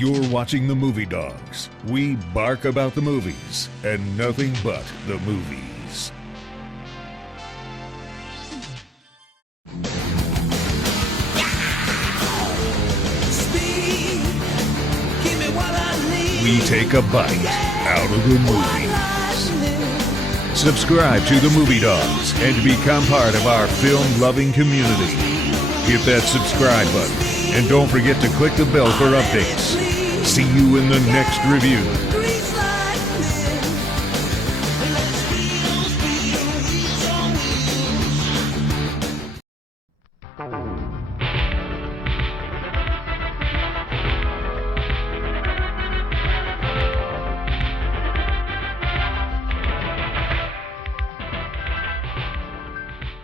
You're watching the Movie Dawgs. We bark about the movies and nothing but the movies. We take a bite out of the movies. Subscribe to the Movie Dawgs and become part of our film-loving community. Hit that subscribe button and don't forget to click the bell for updates. See you in the next review.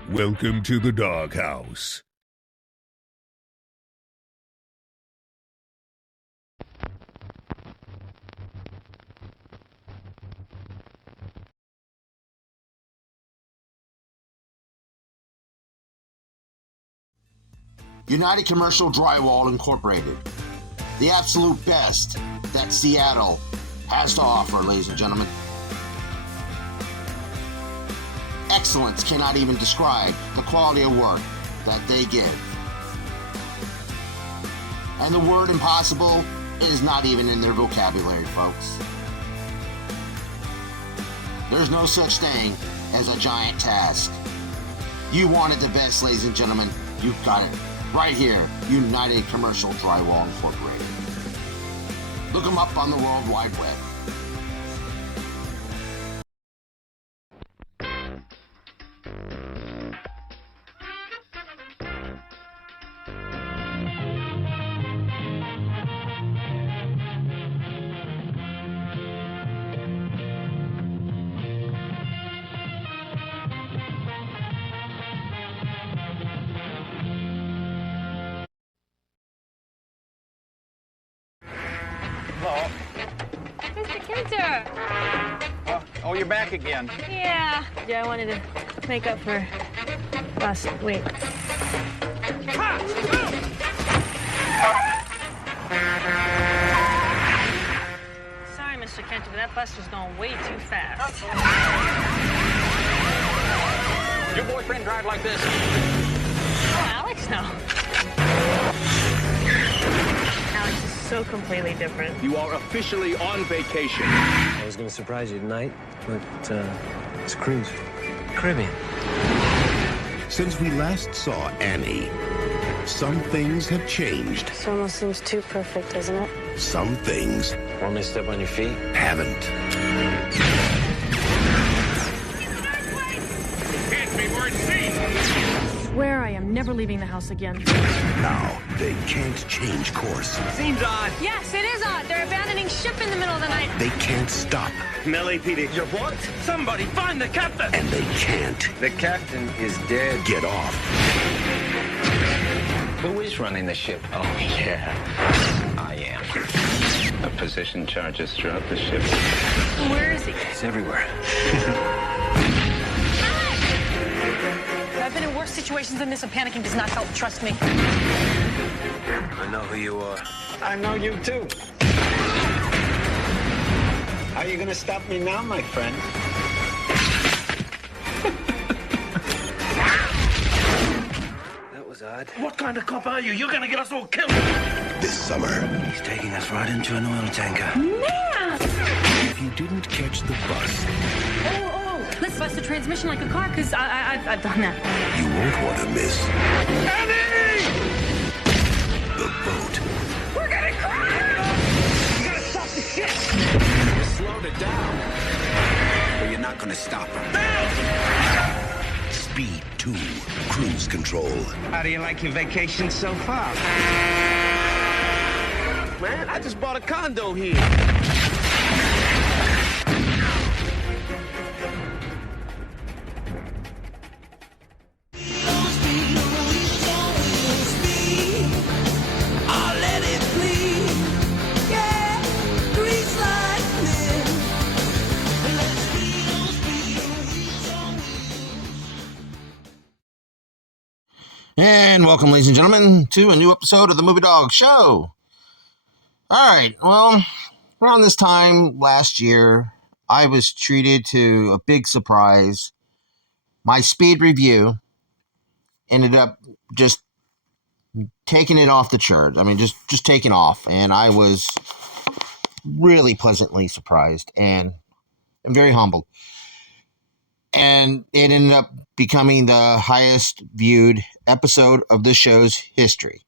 Welcome to the doghouse. United Commercial Drywall Incorporated. The absolute best that Seattle has to offer, ladies and gentlemen. Excellence cannot even describe the quality of work that they give. And the word impossible is not even in their vocabulary, folks. There's no such thing as a giant task. You wanted the best, ladies and gentlemen. You've got it. Right here, United Commercial Drywall Incorporated. Look them up on the World Wide Web. Hello. Mr. Kinter! Oh, you're back again. Yeah, I wanted to make up for last week. Sorry, Mr. Kinter, but that bus was going way too fast. Your boyfriend drive like this? Oh, Alex, no. Alex is so completely different. You are officially on vacation. I was going to surprise you tonight, but it's a cruise. Caribbean. Since we last saw Annie, some things have changed. This almost seems too perfect, doesn't it? Some things Want me to step on your feet? haven't. Swear I am never leaving the house again. Now, they can't change course. Seems odd. Yes, it is odd. They're abandoning ship in the middle of the night. They can't stop. Melly PD. Your what? Somebody find the captain! And they can't The captain is dead. get off. Who is running the ship? Oh, yeah. I am. A position charges throughout the ship. Where is he? He's everywhere. I've been in worse situations than this, and panicking does not help. Trust me. I know who you are. I know you too. How are you going to stop me now, my friend? That was odd. What kind of cop are you? You're gonna get us all killed! This summer, He's taking us right into an oil tanker. Man! if you didn't catch the bus, Let's bust the transmission like a car, because I've done that. you won't want to miss Annie! the boat. We're getting crushed! You gotta stop the ship! Slowed it down. But you're not going to stop her. Speed 2, cruise control. How do you like your vacation so far? Man, I just bought a condo here. And welcome, ladies and gentlemen, to a new episode of the Movie Dawgs Show. All right. Well, around this time last year, I was treated to a big surprise. My speed review ended up just taking it off the chart. I mean, just taking off. And I was really pleasantly surprised and very humbled. And it ended up becoming the highest viewed episode of the show's history.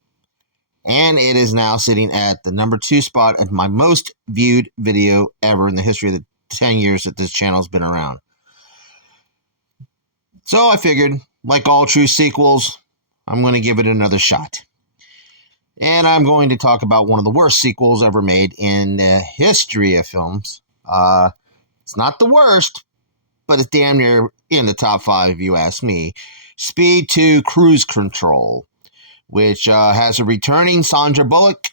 And it is now sitting at the number 2 spot of my most viewed video ever in the history of the 10 years that this channel's been around. So I figured, like all true sequels, I'm going to give it another shot. And I'm going to talk about one of the worst sequels ever made in the history of films. It's not the worst, but it's damn near in the top 5 if you ask me. Speed 2 Cruise Control, which has a returning Sandra Bullock,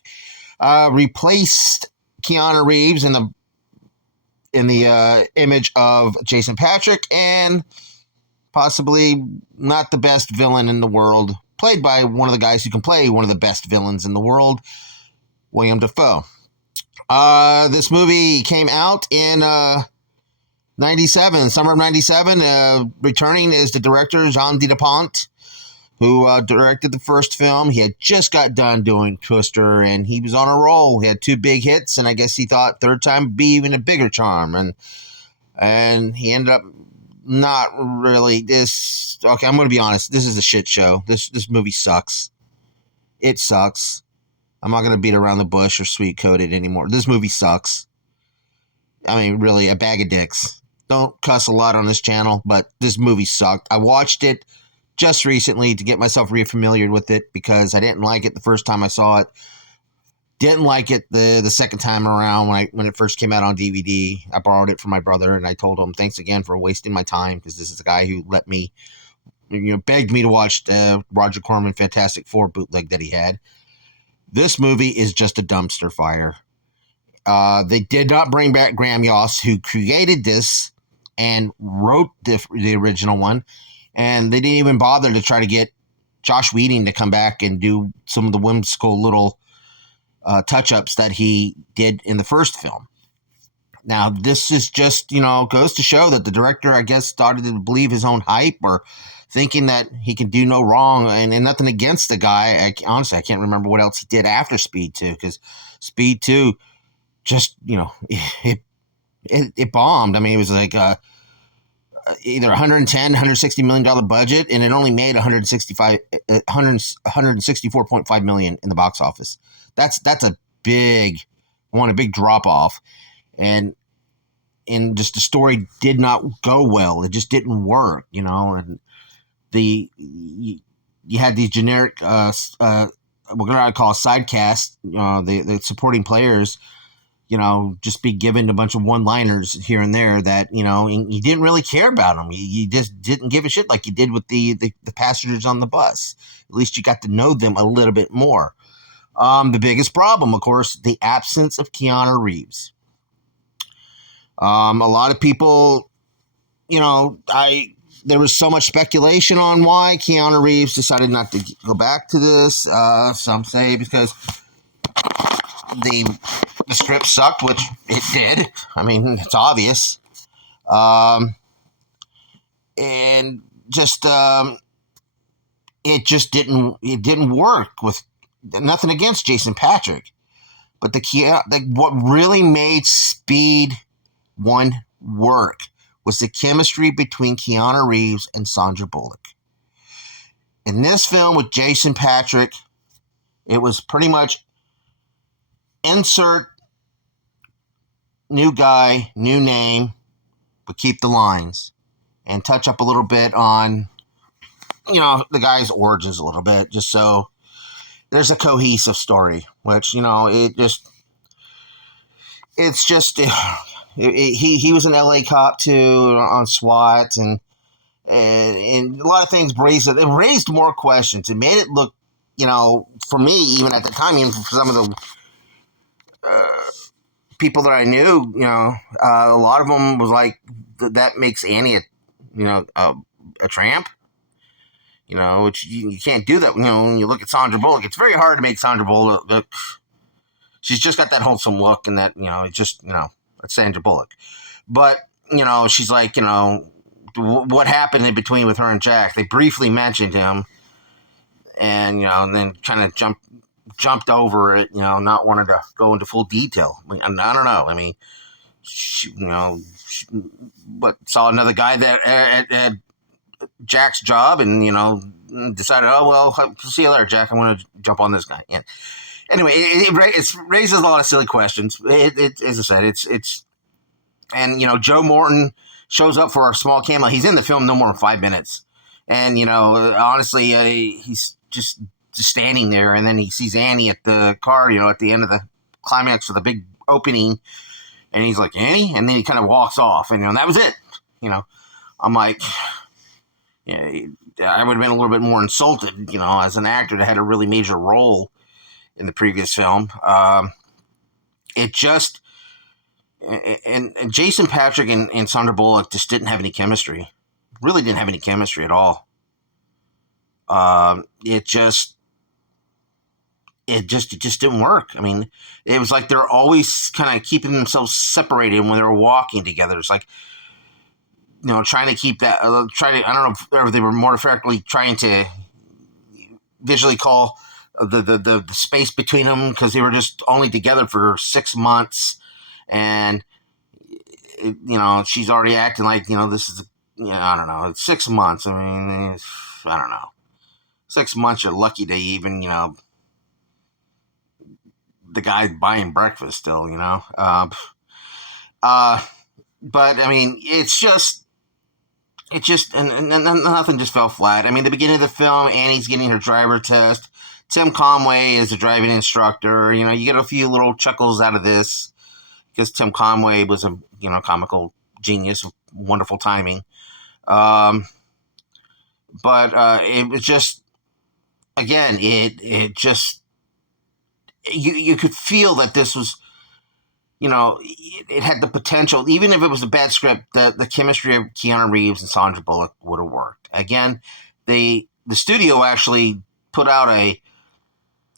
replaced Keanu Reeves in the image of Jason Patrick, and possibly not the best villain in the world, played by one of the guys who can play one of the best villains in the world, William Dafoe. This movie came out in 97, summer of 97. Returning is the director, Jean Dupont, who directed the first film. He had just got done doing Twister, and he was on a roll. He had 2 big hits, and I guess he thought third time would be even a bigger charm. And he ended up not really this. Okay, I'm going to be honest. This is a shit show. This movie sucks. It sucks. I'm not going to beat around the bush or sweet coat it anymore. This movie sucks. I mean, really, a bag of dicks. Don't cuss a lot on this channel, but this movie sucked. I watched it just recently to get myself re-familiar with it because I didn't like it the first time I saw it. Didn't like it the second time around when it first came out on DVD. I borrowed it from my brother, and I told him, thanks again for wasting my time, because this is the guy who let me, begged me to watch Roger Corman Fantastic Four bootleg that he had. This movie is just a dumpster fire. They did not bring back Graham Yost, who created this and wrote the original one, and they didn't even bother to try to get Josh Whedon to come back and do some of the whimsical little touch-ups that he did in the first film. Now, this is just, goes to show that the director, I guess, started to believe his own hype, or thinking that he can do no wrong, and nothing against the guy. Honestly, I can't remember what else he did after Speed 2, because Speed 2 just, it bombed. I mean, it was like either $110, $160 million budget, and it only made $164.5 million in the box office. That's a big drop off, and just the story did not go well. It just didn't work, and you had these generic what I call side cast, the supporting players, just be given a bunch of one-liners here and there that, and you didn't really care about them. You just didn't give a shit like you did with the passengers on the bus. At least you got to know them a little bit more. The biggest problem, of course, the absence of Keanu Reeves. A lot of people, there was so much speculation on why Keanu Reeves decided not to go back to this. Some say because the script sucked, which it did. I mean, it's obvious. And just it didn't work. With nothing against Jason Patrick, but what really made Speed 1 work was the chemistry between Keanu Reeves and Sandra Bullock. In this film with Jason Patrick, it was pretty much insert new guy, new name, but keep the lines, and touch up a little bit on, the guy's origins a little bit, just so there's a cohesive story, which, he was an LA cop too, on SWAT, and a lot of things raised more questions. It made it look, for me, even at the time, even for some of the people that I knew, a lot of them was like, that makes Annie a tramp. Which you can't do that. When you look at Sandra Bullock, it's very hard to make Sandra Bullock look she's just got that wholesome look, and that it's Sandra Bullock. But she's like, what happened in between with her and Jack? They briefly mentioned him, and and then kind of jumped over it, not wanting to go into full detail. I don't know. I mean, but saw another guy that had Jack's job, and decided, oh well, see you later, Jack. I want to jump on this guy. And anyway, it raises a lot of silly questions. As I said, it's and Joe Morton shows up for a small cameo. He's in the film no more than 5 minutes, and honestly, he's just standing there, and then he sees Annie at the car, at the end of the climax of the big opening, and he's like, Annie, and then he kind of walks off, and that was it. I'm like, I would have been a little bit more insulted, as an actor that had a really major role in the previous film. It just, and Jason Patric and Sandra Bullock just didn't have any chemistry. Really didn't have any chemistry at all. It just didn't work. I mean, it was like they're always kind of keeping themselves separated when they were walking together. It's like, trying to keep that, I don't know if they were more effectively trying to visually call the space between them, because they were just only together for 6 months. And, she's already acting like, this is, I don't know, it's 6 months. I mean, I don't know. 6 months, you're lucky to even, the guy buying breakfast still, but I mean, and nothing just fell flat. I mean, the beginning of the film, Annie's getting her driver test. Tim Conway is a driving instructor. You get a few little chuckles out of this, because Tim Conway was a, comical genius, wonderful timing. But it was just, again, it just, you could feel that this was, it had the potential, even if it was a bad script, that the chemistry of Keanu Reeves and Sandra Bullock would have worked. Again, the studio actually put out a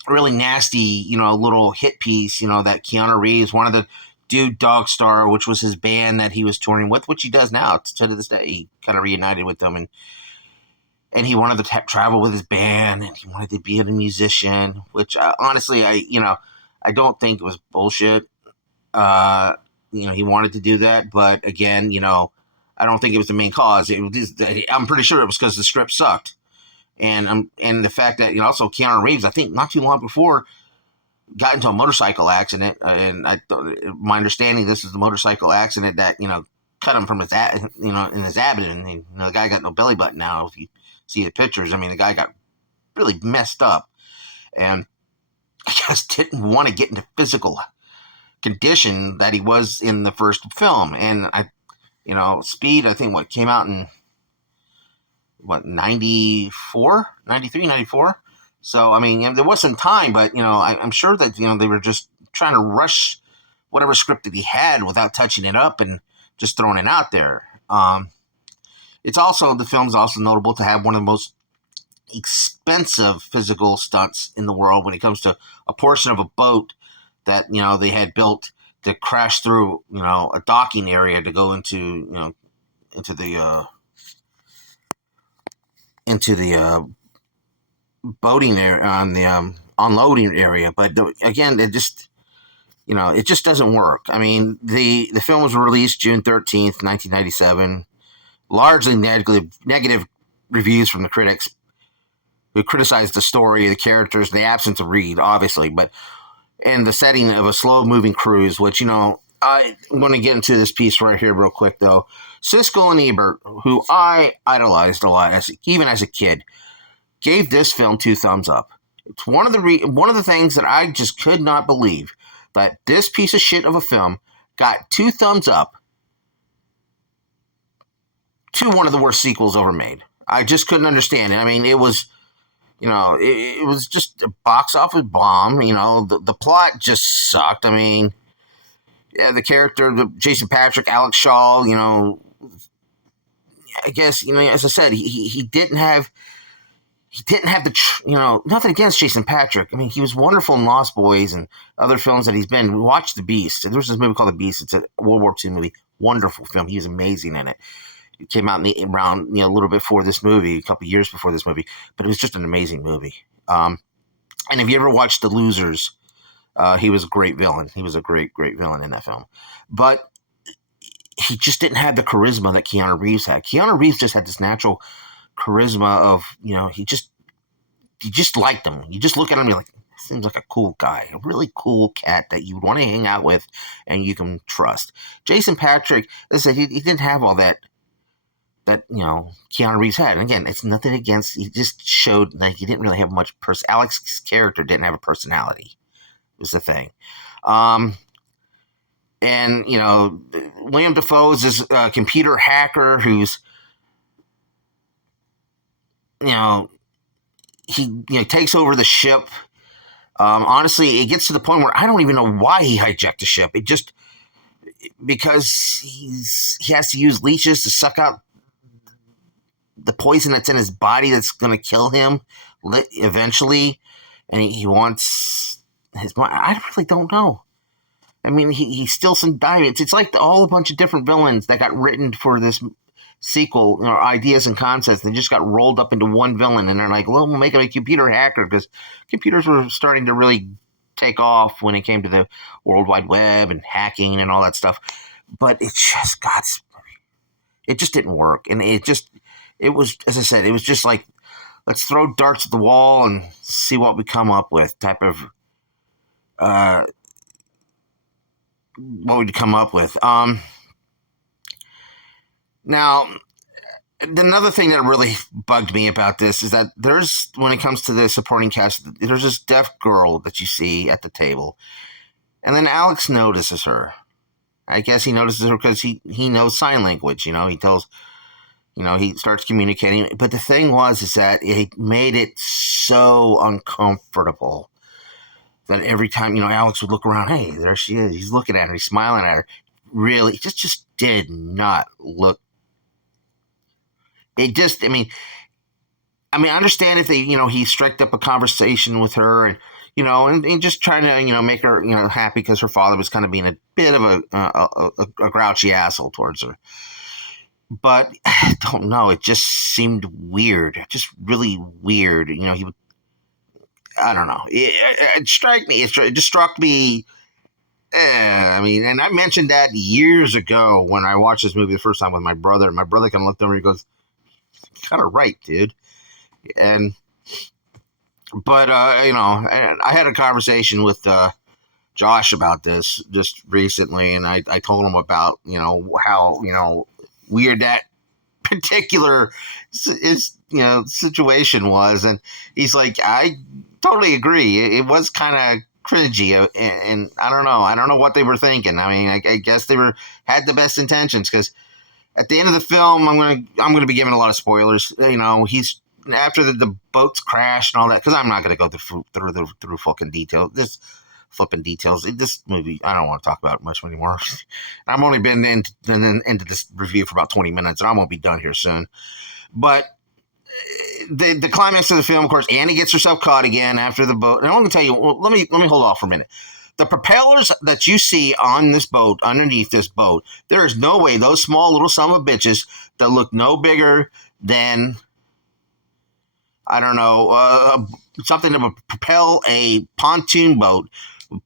really nasty, little hit piece, that Keanu Reeves wanted to do Dog Star, which was his band that he was touring with, which he does now to this day. He kind of reunited with them, and he wanted to travel with his band, and he wanted to be a musician, which honestly, I don't think it was bullshit. He wanted to do that, but again, I don't think it was the main cause. I'm pretty sure it was because the script sucked. And the fact that, also Keanu Reeves, I think not too long before, got into a motorcycle accident. And my understanding, this is the motorcycle accident that, cut him from his, in his abdomen. And, the guy got no belly button now. If you see the pictures, I mean, the guy got really messed up, and I just didn't want to get into physical condition that he was in the first film. And Speed, I think came out in 94, 93, 94. So, I mean, there was some time, but, I'm sure that, they were just trying to rush whatever script that he had without touching it up and just throwing it out there. The film's also notable to have one of the most expensive physical stunts in the world when it comes to a portion of a boat that, they had built to crash through, a docking area to go into the boating area, on the unloading area. But again, it just doesn't work. I mean, the film was released June 13th, 1997. Largely negative reviews from the critics, who criticized the story, the characters, the absence of Reed, obviously, and the setting of a slow-moving cruise, which, I want to get into this piece right here real quick, though. Siskel and Ebert, who I idolized a lot, even as a kid, gave this film 2 thumbs up. It's one of the things that I just could not believe, that this piece of shit of a film got 2 thumbs up to one of the worst sequels ever made. I just couldn't understand it. I mean, it was, it was just a box office bomb. The plot just sucked. I mean, yeah, the character, Jason Patric, Alex Shaw, I guess, as I said, he didn't have he didn't have nothing against Jason Patric. I mean, he was wonderful in Lost Boys and other films that he's been. We watched The Beast. There was this movie called The Beast. It's a World War II movie. Wonderful film. He was amazing in it. It came out around, a little bit before this movie, a couple of years before this movie, but it was just an amazing movie. And if you ever watched The Losers, he was a great villain. He was a great, great villain in that film. But he just didn't have the charisma that Keanu Reeves had. Keanu Reeves just had this natural charisma of, you just liked him. You just look at him and you're like, seems like a cool guy, a really cool cat that you would want to hang out with and you can trust. Jason Patric, listen, he didn't have all that Keanu Reeves had. And again, it's nothing against, he just showed that he didn't really have much Alex's character didn't have a personality, was the thing. And, William Dafoe is this computer hacker who's, he takes over the ship. Honestly, it gets to the point where I don't even know why he hijacked the ship. It just, because he has to use leeches to suck out the poison that's in his body that's going to kill him eventually. And he wants his mind. I really don't know. I mean, he steals some diamonds. It's like all a bunch of different villains that got written for this sequel, ideas and concepts. They just got rolled up into one villain, and they're like, well, we'll make him a computer hacker, because computers were starting to really take off when it came to the World Wide Web and hacking and all that stuff. But it just didn't work. And it was, as I said, it was just like, let's throw darts at the wall and see what we come up with type of, what would you come up with? Now, another thing that really bugged me about this is that when it comes to the supporting cast, there's this deaf girl that you see at the table. And then Alex notices her. I guess he notices her because he knows sign language, he tells, he starts communicating. But the thing is that it made it so uncomfortable that every time, Alex would look around, hey, there she is. He's looking at her. He's smiling at her. Really, it just did not look. It just, I understand if they, he struck up a conversation with her and, and just trying to, make her, happy because her father was kind of being a bit of a grouchy asshole towards her. But I don't know. It just seemed weird. Just really weird. He would, I don't know. It struck me. It just struck me. And I mentioned that years ago when I watched this movie the first time with my brother. My brother kind of looked over and he goes, kind of right, dude. And I had a conversation with Josh about this just recently, and I told him about how weird that particular situation was, and he's like, I totally agree. It was kind of cringy, and I don't know what they were thinking. I guess they had the best intentions, because at the end of the film, I'm gonna be giving a lot of spoilers. He's after the boats crash and all that, because I'm not gonna go through fucking details. This flipping details. This movie, I don't want to talk about it much anymore. I've only been into this review for about 20 minutes, and I won't be done here soon. But the climax of the film, of course, Annie gets herself caught again after the boat. And I'm gonna tell you. Well, let me hold off for a minute. The propellers that you see on this boat, underneath this boat, there is no way those small little son of bitches that look no bigger than, I don't know, something that would propel a pontoon boat,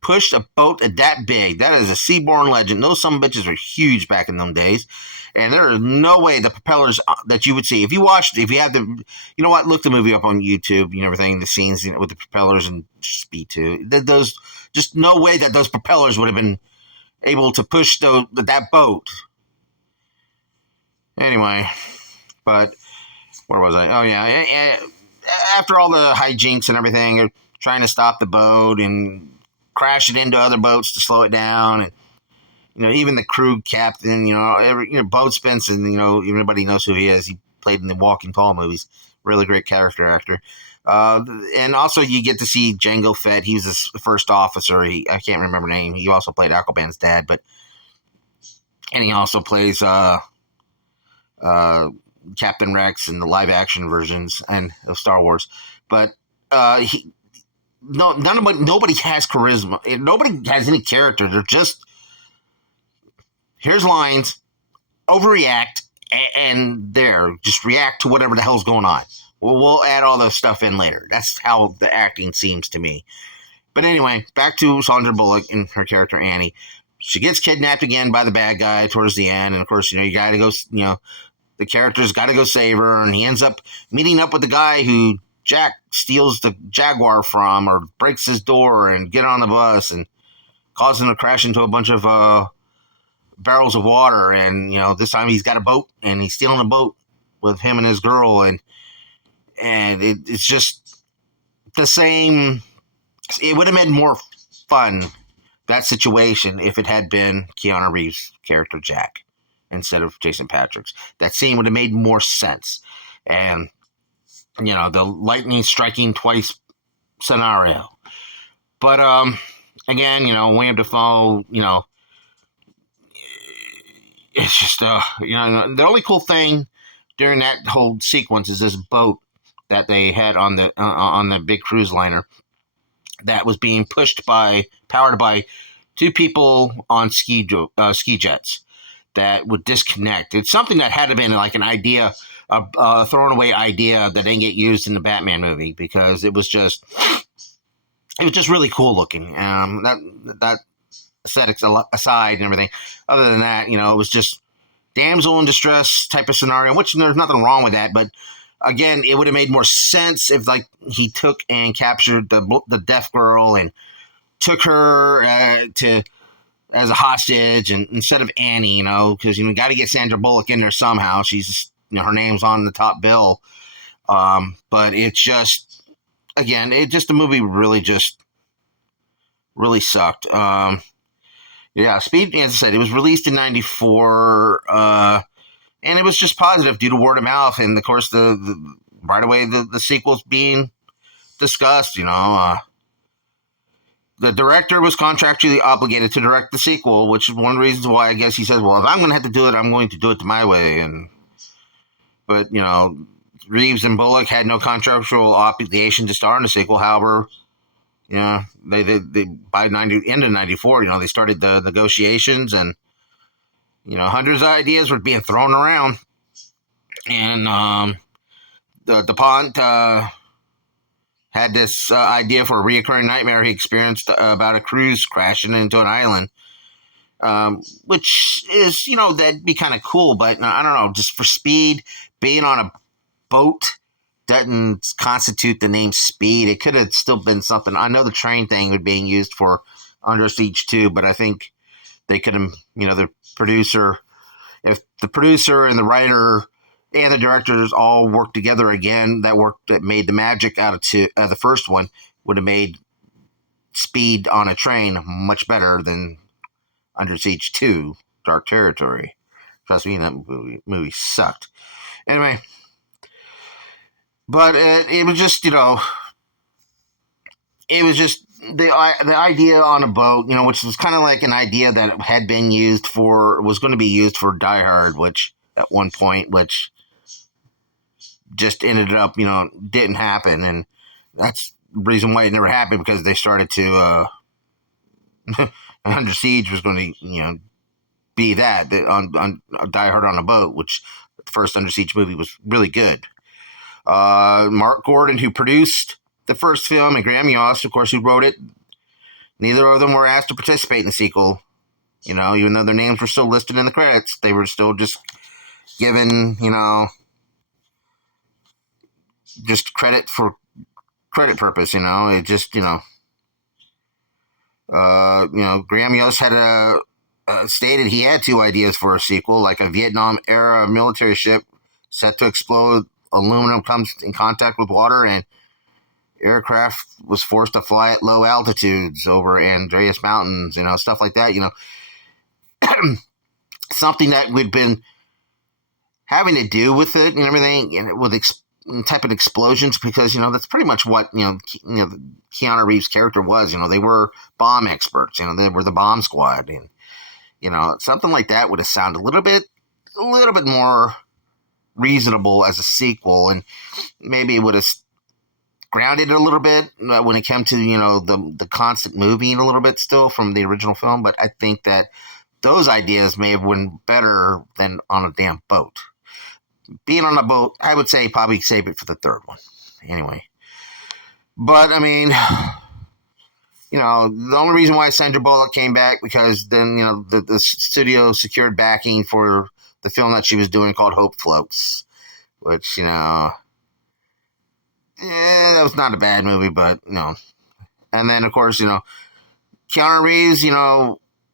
push a boat that big. That is a seaborne legend. Those son of bitches are huge back in them days. And there is no way the propellers that you would see. If you have look the movie up on YouTube and everything, the scenes with the propellers and Speed 2. Those, just no way that those propellers would have been able to push that boat. Anyway, but where was I? Oh, yeah. After all the hijinks and everything, they're trying to stop the boat and crash it into other boats to slow it down. And, even the crew captain, Bo Spencer, everybody knows who he is. He played in the Walking Tall movies. Really great character actor. And also you get to see Jango Fett. He was the first officer. I can't remember the name. He also played Aquaman's dad, and he also plays Captain Rex and the live action versions and of Star Wars, but nobody has charisma. Nobody has any character. They're just, here's lines, overreact, and just react to whatever the hell's going on. We'll add all those stuff in later. That's how the acting seems to me. But anyway, back to Sandra Bullock and her character Annie. She gets kidnapped again by the bad guy towards the end, and of course, you got to go. The character's got to go save her, and he ends up meeting up with the guy who Jack steals the Jaguar from, or breaks his door and get on the bus and causes him to crash into a bunch of barrels of water. And this time he's got a boat, and he's stealing a boat with him and his girl, and it's just the same. It would have made more fun, that situation, if it had been Keanu Reeves' character Jack instead of Jason Patric's. That scene would have made more sense. And, the lightning striking twice scenario. But, again, William Dafoe, it's just, the only cool thing during that whole sequence is this boat that they had on the big cruise liner that was being powered by two people on ski jets that would disconnect. It's something that had to been like an idea, a thrown away idea that didn't get used in the Batman movie, because it was just really cool looking. That aesthetics aside and everything. Other than that, it was just damsel in distress type of scenario, which there's nothing wrong with that, but again, it would have made more sense if, like, he took and captured the deaf girl and took her as a hostage, and instead of Annie, because got to get Sandra Bullock in there somehow. She's her name's on the top bill, but it's just, again, the movie really sucked. Speed, as I said, it was released in '94. And it was just positive due to word of mouth, and of course right away the sequel's being discussed. The director was contractually obligated to direct the sequel, which is one of the reasons why I guess he says, "Well, if I'm going to have to do it, I'm going to do it my way." But Reeves and Bullock had no contractual obligation to star in the sequel. However, they by end of '94, they started the negotiations, and hundreds of ideas were being thrown around. And the DuPont had this idea for a reoccurring nightmare he experienced about a cruise crashing into an island, which is, that'd be kind of cool. But I don't know, just for Speed, being on a boat doesn't constitute the name Speed. It could have still been something. I know the train thing was being used for Under Siege 2, but I think they could have, the producer, if the producer and the writer and the directors all worked together again, that made the magic out of the first one, would have made Speed on a Train much better than Under Siege 2, Dark Territory. Trust me, that movie sucked. Anyway, but it was just, it was just the idea on a boat, which was kind of like an idea that had been was going to be used for Die Hard, which at one point, which just ended up, didn't happen. And that's the reason why it never happened, because they started to, Under Siege was going to, be that on Die Hard on a boat, which the first Under Siege movie was really good. Mark Gordon, who produced the first film, and Graham Yost, of course, who wrote it. Neither of them were asked to participate in the sequel. Even though their names were still listed in the credits, they were still just given, just credit for credit purpose. It just, Graham Yost had stated he had two ideas for a sequel, like a Vietnam-era military ship set to explode, aluminum comes in contact with water, and aircraft was forced to fly at low altitudes over Andreas Mountains, stuff like that, something that we'd been having to do with it and everything, with type of explosions, because, that's pretty much what, Keanu Reeves' character was. They were bomb experts, they were the bomb squad, and, something like that would have sounded a little bit more reasonable as a sequel, and maybe it would have grounded it a little bit when it came to, the constant moving a little bit still from the original film. But I think that those ideas may have been better than on a damn boat. Being on a boat, I would say probably save it for the third one. Anyway. But, I mean, the only reason why Sandra Bullock came back, because then, the studio secured backing for the film that she was doing called Hope Floats, which, that was not a bad movie, but, And then, of course, Keanu Reeves,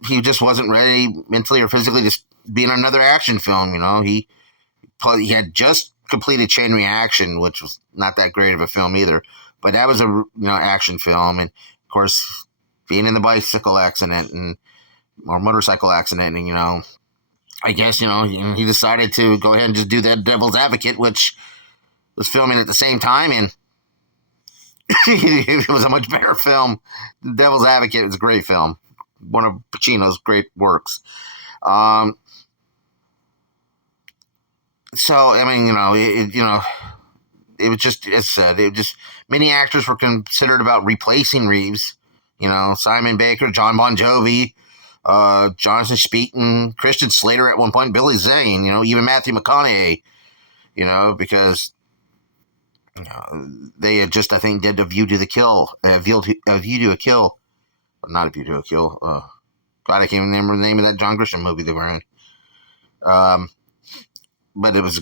he just wasn't ready mentally or physically to be in another action film, He had just completed Chain Reaction, which was not that great of a film either. But that was a action film, and of course, being in the bicycle accident or motorcycle accident, and I guess he decided to go ahead and just do that Devil's Advocate, which was filming at the same time, and it was a much better film. The Devil's Advocate was a great film, one of Pacino's great works. So I mean, it was just, as I said, many actors were considered about replacing Reeves. Simon Baker, John Bon Jovi, Jonathan Speaton, Christian Slater at one point, Billy Zane, even Matthew McConaughey, because they had just, I think, did A View to a Kill. Not A View to a Kill. God, I can't even remember the name of that John Grisham movie they were in. But it was,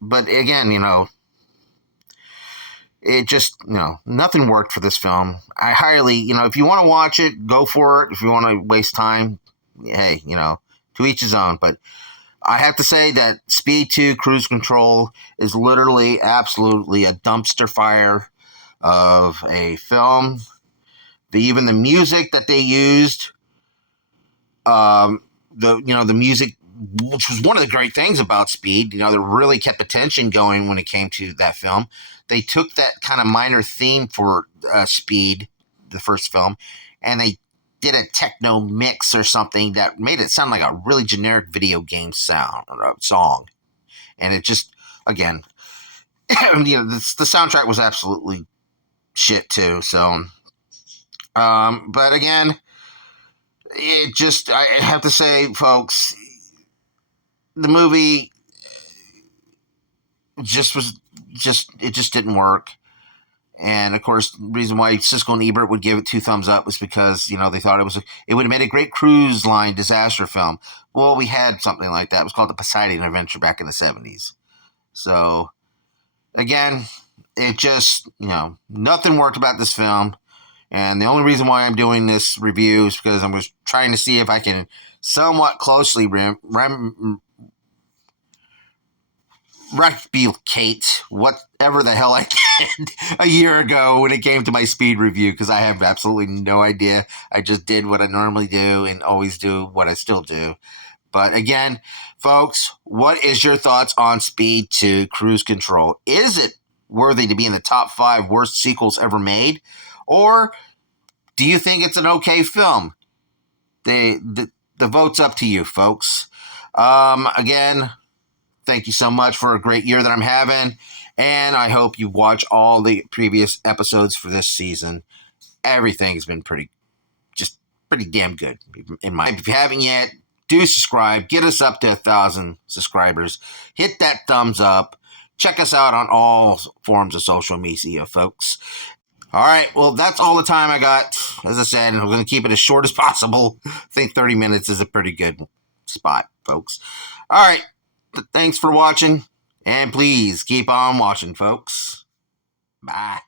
but again, it just, nothing worked for this film. I highly, if you want to watch it, go for it. If you want to waste time, hey, to each his own. But I have to say that Speed 2 Cruise Control is literally, absolutely a dumpster fire of a film. Even the music that they used, the music, which was one of the great things about Speed, that really kept the tension going when it came to that film. They took that kind of minor theme for Speed, the first film, and they did a techno mix or something that made it sound like a really generic video game song. And it just, again, the soundtrack was absolutely shit too. So, but again, it just, I have to say, folks, the movie it just didn't work. And of course, the reason why Siskel and Ebert would give it 2 thumbs up was because, they thought it would have made a great cruise line disaster film. Well, we had something like that. It was called The Poseidon Adventure back in the 70s. So again, it just, nothing worked about this film. And the only reason why I'm doing this review is because I was trying to see if I can somewhat closely replicate whatever the hell I did a year ago when it came to my Speed review, because I have absolutely no idea. I just did what I normally do and always do what I still do. But again, folks, what is your thoughts on Speed 2 Cruise Control? Is it worthy to be in the top 5 worst sequels ever made? Or do you think it's an okay film? The vote's up to you, folks. Again, thank you so much for a great year that I'm having, and I hope you watch all the previous episodes for this season. Everything's been pretty damn good. If you haven't yet, do subscribe. Get us up to 1,000 subscribers. Hit that thumbs up. Check us out on all forms of social media, folks. All right, well, that's all the time I got. As I said, I'm going to keep it as short as possible. I think 30 minutes is a pretty good spot, folks. All right. Thanks for watching, and please keep on watching, folks. Bye.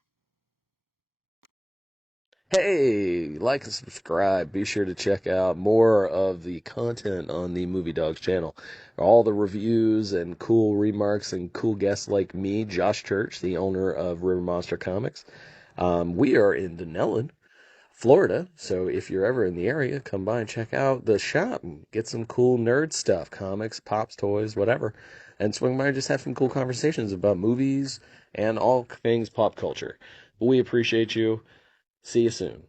Hey, like and subscribe. Be sure to check out more of the content on the Movie Dawgs channel. All the reviews and cool remarks and cool guests like me, Josh Church, the owner of River Monster Comics. We are in Denellen, Florida, so if you're ever in the area, come by and check out the shop and get some cool nerd stuff, comics, pops, toys, whatever, and swing by and just have some cool conversations about movies and all things pop culture. We appreciate you. See you soon.